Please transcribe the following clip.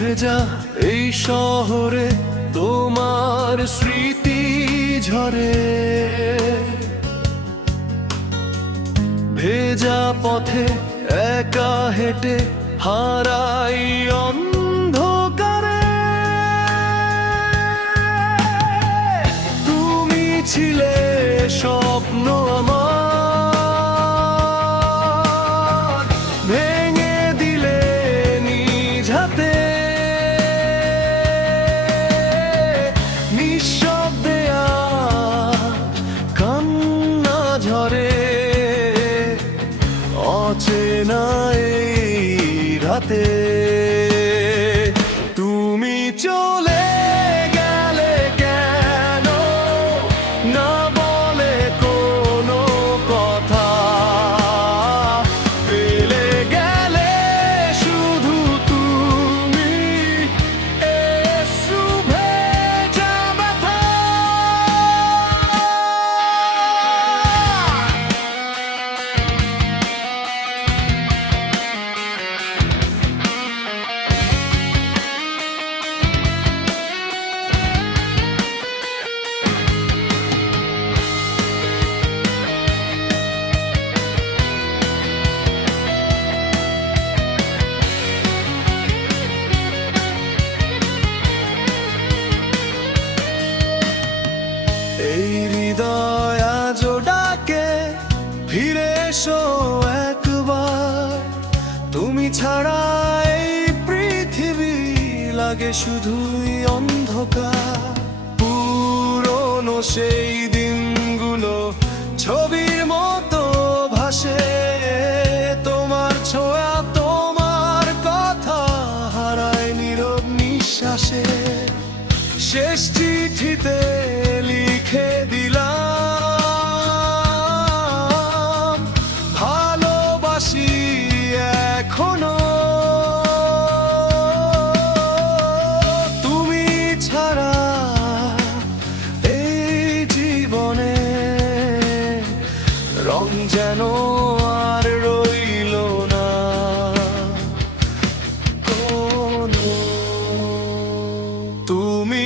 ভেজা এই শহরে তোমার স্মৃতি ঝরে, ভেজা পথে একা হেঁটে হারাই অন্ধকারে। তুমি ছিলে স্বপ্ন আমার, ভেঙে দিলে নিজ হাতে। নিঃশব্দে আজ কান্না ঝরে অচেনা এই রাতে। তুমি চলে গেলে কেন, না বলে কোনো কথা, ফেলে গেলে শুধু তুমি ভেজা ব্যথা। এই হৃদয় আজও ডাকে, ফিরে এসো একবার। তুমি ছাড়া এই পৃথিবী লাগে শুধুই অন্ধকার। পুরনো সেই দিনগুলো ছবির মতো ভাসে, তোমার ছোঁয়া তোমার কথা হারায় নীরব নিঃশ্বাসে। শেষ চিঠিতে লিখে দিলাম ভালোবাসি এখনো। তুমি ছাড়া এই জীবনে রং যেন আর রইল না কোনো। তুমি